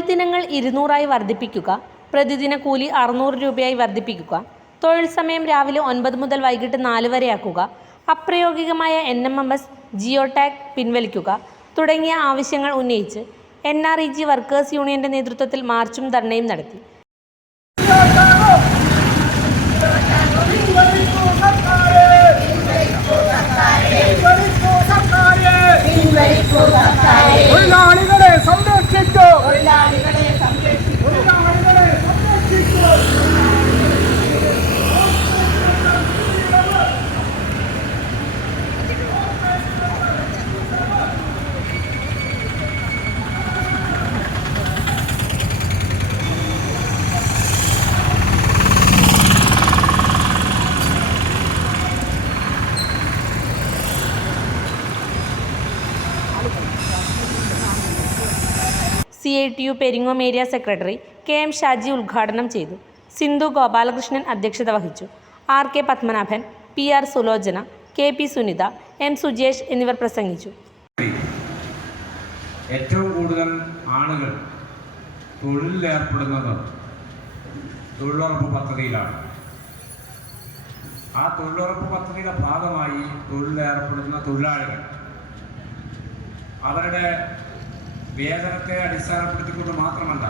ദിനങ്ങൾ ഇരുന്നൂറായി വർദ്ധിപ്പിക്കുക പ്രതിദിന കൂലി അറുന്നൂറ് രൂപയായി വർദ്ധിപ്പിക്കുക തൊഴിൽ സമയം രാവിലെ ഒൻപത് മുതൽ വൈകിട്ട് നാല് വരെയാക്കുക അപ്രയോഗികമായ N M M S geo tag പിൻവലിക്കുക തുടങ്ങിയ ആവശ്യങ്ങൾ ഉന്നയിച്ച് N R E G workers യൂണിയന്റെ നേതൃത്വത്തിൽ മാർച്ചും ധർണയും നടത്തി. C I T U Peringome area secretary K M Shaji ഉദ്ഘാടനം ചെയ്തു. സിന്ധു ഗോപാലകൃഷ്ണൻ അധ്യക്ഷത വഹിച്ചു. R K Padmanabhan P R Sulochana K P Sunitha M Sujesh എന്നിവർ പ്രസംഗിച്ചു. ഏറ്റവും കൂടുതൽ ആളുകൾ തൊഴിലിലേർപ്പെടുന്നത് തൊഴിലുറപ്പ് പദ്ധതിയിലാണ്. ആ തൊഴിലുറപ്പ് പദ്ധതിയുടെ ഭാഗമായി തൊഴിലിലേർപ്പെടുന്ന തൊഴിലാളികൾ അവരുടെ വേതനത്തെ അടിസ്ഥാനപ്പെടുത്തിക്കൊണ്ട് മാത്രമല്ല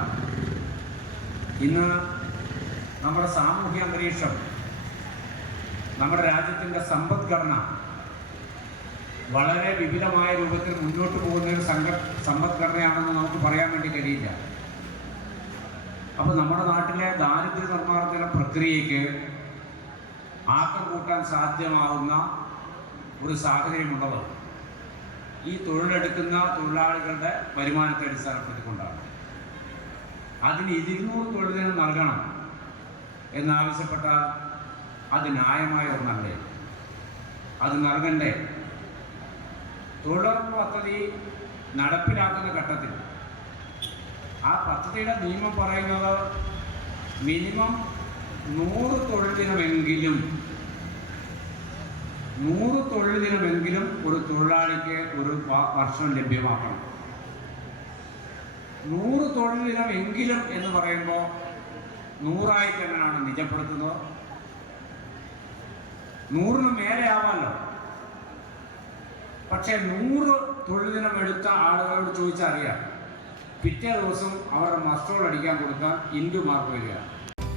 ഇന്ന് നമ്മുടെ സാമൂഹ്യ അന്തരീക്ഷം നമ്മുടെ രാജ്യത്തിന്റെ സമ്പദ്ഘടന വളരെ വിപുലമായ രൂപത്തിൽ മുന്നോട്ട് പോകുന്ന ഒരു സംഘ സമ്പദ്ഘടനയാണെന്ന് നമുക്ക് പറയാൻ വേണ്ടി കഴിയില്ല. അപ്പോൾ നമ്മുടെ നാട്ടിലെ ദാരിദ്ര്യ നിർമ്മാർജന പ്രക്രിയയ്ക്ക് ആക്കം കൂട്ടാൻ സാധ്യമാവുന്ന ഒരു സാഹചര്യമുള്ളത് ഈ തൊഴിലെടുക്കുന്ന തൊഴിലാളികളുടെ വരുമാനത്തെ അടിസ്ഥാനപ്പെടുത്തിക്കൊണ്ടാണ്. അതിന് ഇരുന്നൂറ് തൊഴിൽ ദിനം നൽകണം എന്നാവശ്യപ്പെട്ടാൽ അത് ന്യായമായ ഒന്നല്ലേ? അത് നൽകണ്ടേ? തൊഴിലുറപ്പ് പദ്ധതി നടപ്പിലാക്കുന്ന ഘട്ടത്തിൽ ആ പദ്ധതിയുടെ നിയമം പറയുന്നത് മിനിമം നൂറ് തൊഴിൽ ദിനമെങ്കിലും നൂറ് തൊഴിൽ ദിനമെങ്കിലും ഒരു തൊഴിലാളിക്ക് ഒരു വർഷം ലഭ്യമാക്കണം. നൂറ് തൊഴിൽ ദിനമെങ്കിലും എന്ന് പറയുമ്പോൾ നൂറായി തന്നെയാണ് നിജപ്പെടുത്തുന്നത്? നൂറിന് മേലെ ആവാമല്ലോ പക്ഷേ നൂറ് തൊഴിൽ ദിനം എടുത്ത ആളുകളോട് ചോദിച്ചറിയാം പിറ്റേ ദിവസം അവരുടെ മസ്റ്റോൾ അടിക്കാൻ കൊടുത്താൽ ഇൻഡു മാർക്ക് വരിക.